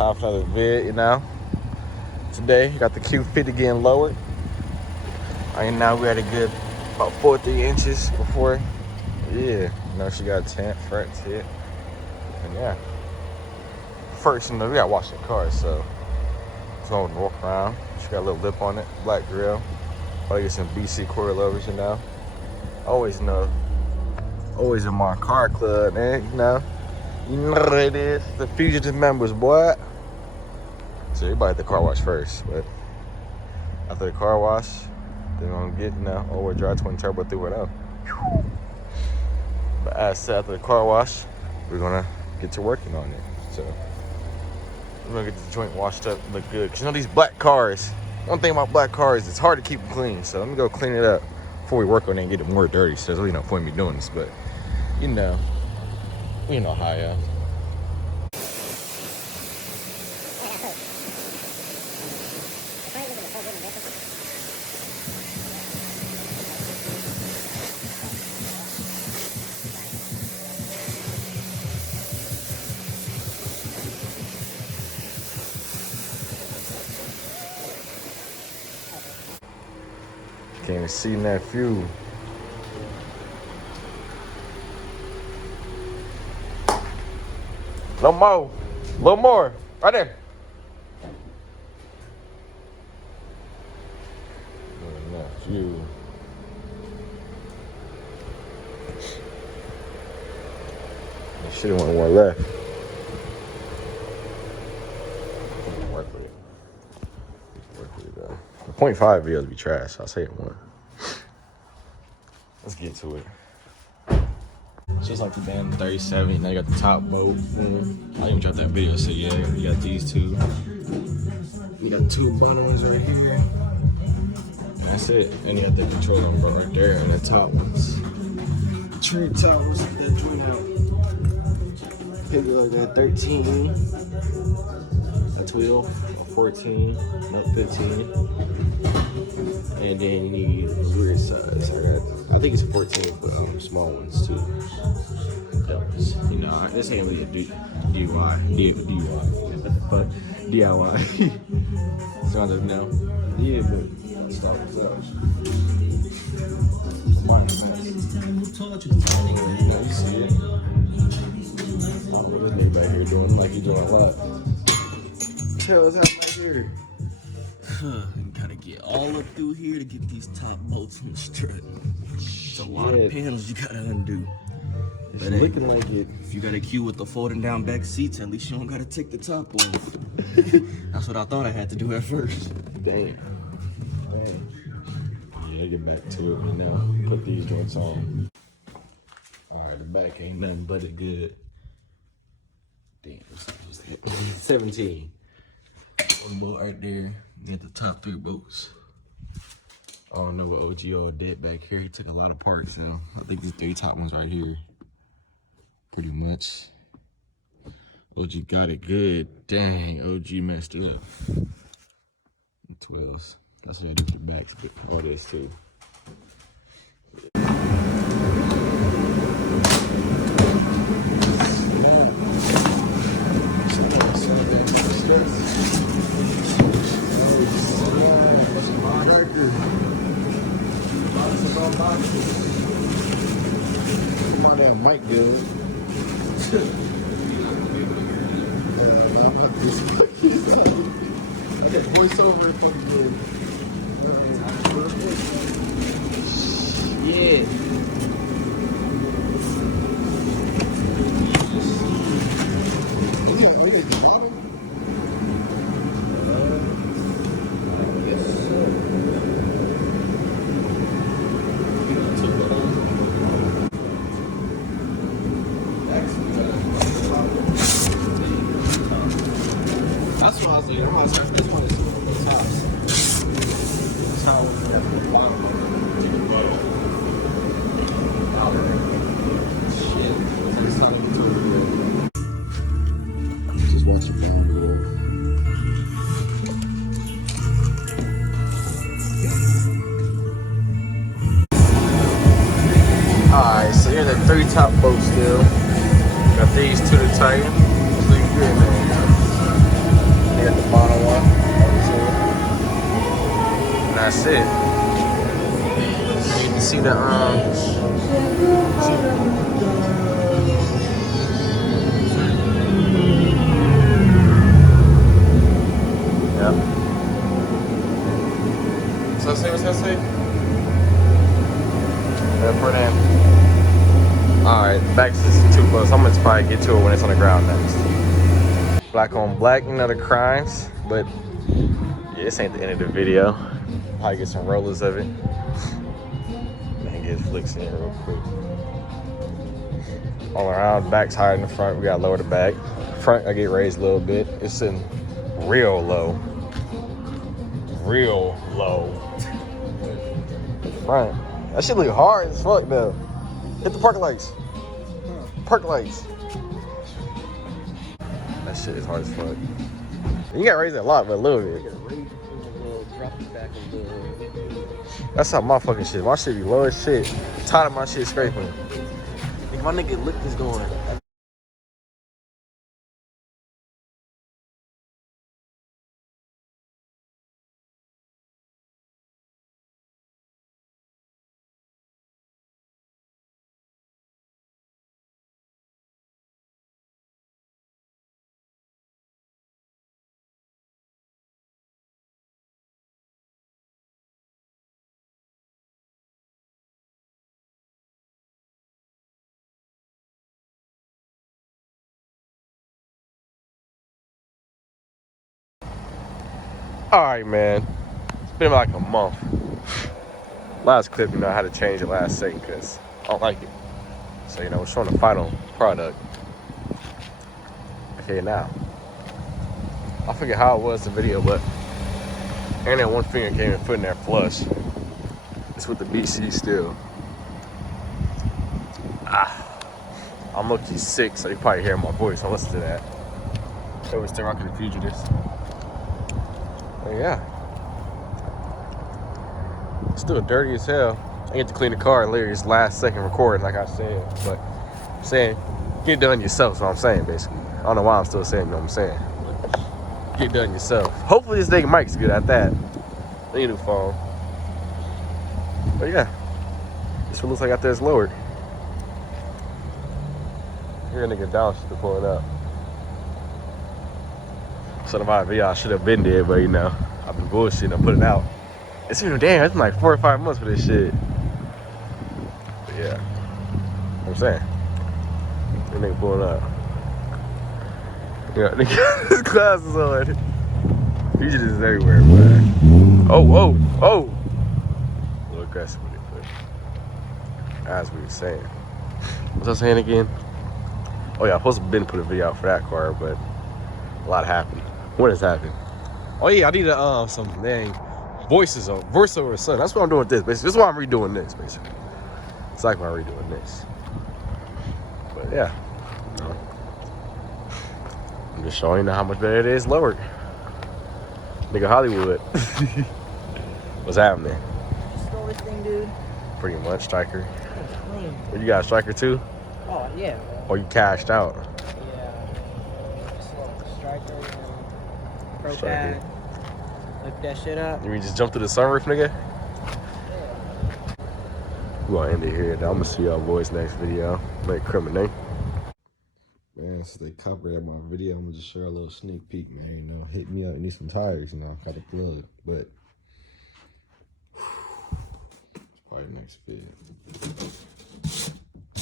Time for another vid, you know. Today, got the q50 getting lowered. Right now, we had a good about 43 inches before. Yeah, you know, she got tent, front tip. And yeah. First, you know, we gotta wash the car, so it's gonna walk around. She got a little lip on it, black grill. Probably get some BC coilovers, you know. Always in my car club, man, you know. You know what it is, the fugitive members, boy. So everybody at the car wash first, but after the car wash, they're gonna get, you know, all-wheel drive twin turbo through it out. But as said, after the car wash, we're gonna get to working on it. So we're gonna get the joint washed up, look good. Cause you know these black cars, one thing about black cars, it's hard to keep them clean. So let me go clean it up before we work on it and get it more dirty. So there's really no point in me doing this, but you know how I am. Can't even see that fuel. A little more, right there. Enough fuel. Should have went one left. Work with it though. The 0.5 videos be trash. I'll say it one. Let's get to it. Just like the damn 37, now you got the top boat. I didn't even drop that video, so yeah, you got these two. You got two bottom ones right here. And that's it. And you got the controller right there, and the top ones. Tree towers, that joint out. Maybe like that 13, a 12, a 14, not 15. And then you need a weird size. I think it's 14 for small ones too. You know, this ain't really a DIY. But DIY. Sounds like no. Yeah, but stop it. You see it? Oh, this nigga back here doing like he doing a lot. Tell us how back here. You gotta get all up through here to get these top bolts on the strut. It's a lot of panels you gotta undo. It's looking like it. If you got a queue with the folding down back seats, at least you don't gotta take the top off. That's what I thought I had to do at first. Dang. Yeah, get back to it now. Put these joints on. Alright, the back ain't nothing but it good. Damn, what's that? 17. One bolt right there. Get the top 3 bolts. I don't know what OGO did back here. He took a lot of parts, so I think these 3 top ones right here. Pretty much. OG got it good. Dang, OG messed it up. 12s. That's what I do for the backs, but all this too. My damn mic good. Okay, voiceover fucking good. Yeah. Okay, are we gonna drop it? That's what I was saying. I'm gonna this one is the top. That's how the bottom take the butt off. Shit. It's not even too good. Just watch it down below. Alright, so here's the 3 top bolts still. Got these 2 to tighten. It's looking good, man. that's it. You can see the yep. So say what's that say? Yeah, for them. Alright, back is too close. I'm gonna probably get to it when it's on the ground next. Black on black, you know the crimes, but yeah, this ain't the end of the video. Probably get some rollers of it. And get flicks in real quick. All around, back's higher than the front. We gotta lower the back. Front, I get raised a little bit. It's sitting real low. Real low. Front. That shit look hard as fuck though. Hit the parking lights. Park lights. That shit is hard as fuck. You got raised a lot, but a little bit. That's how my fucking shit. My shit be low as shit. I'm tired of my shit scraping. If my nigga lip is going. Alright, man. It's been like a month. Last clip, you know, I had to change it last second because I don't like it. So, you know, we're showing the final product. Okay, now. I forget how it was the video, but and that one finger came and foot in there flush. It's with the BC still. I'm low-key sick, so you probably hear my voice. So listen to that. It was still rocking the Fugitives. But yeah. It's still dirty as hell. I get to clean the car and literally it's last second recording, like I said. But I'm saying, get it done yourself, is what I'm saying, basically. I don't know why I'm still saying, you know what I'm saying. Get it done yourself. Hopefully this nigga mic's good at that. Need a new phone. But yeah. This one looks like out there is lowered. Here a nigga down to pull it up. So my video I should have been there, but you know, I've been bullshitting, I put it out. It's been damn, it's been like 4 or 5 months for this shit. But yeah. I'm saying. That nigga pulling up. Yeah, nigga, his glasses on. He just is everywhere, man. Oh. A little aggressive with it, but as we were saying. What's I saying again? Oh yeah, I supposed to have been put a video out for that car, but a lot happened. What has happened? Oh yeah, I need some dang voiceover or something. That's what I'm doing with this, basically. This is why I'm redoing this, basically. It's like why I'm redoing this. But yeah, you know, I'm just showing you how much better it is lowered. Nigga Hollywood. What's happening? You stole this thing, dude. Pretty much, striker. Clean. Well, you got a striker too? Oh yeah. Bro. Or you cashed out? Yeah. Just striker and pro Striker. pad. Look that shit up. You mean just jump through the sunroof, nigga? Yeah. We're gonna end it here. I'm gonna see y'all boys next video. Make criminate. Man, since they copyrighted my video, I'm gonna just share a little sneak peek, man. You know, hit me up. You need some tires, you know. Got a plug, but it's probably next vid.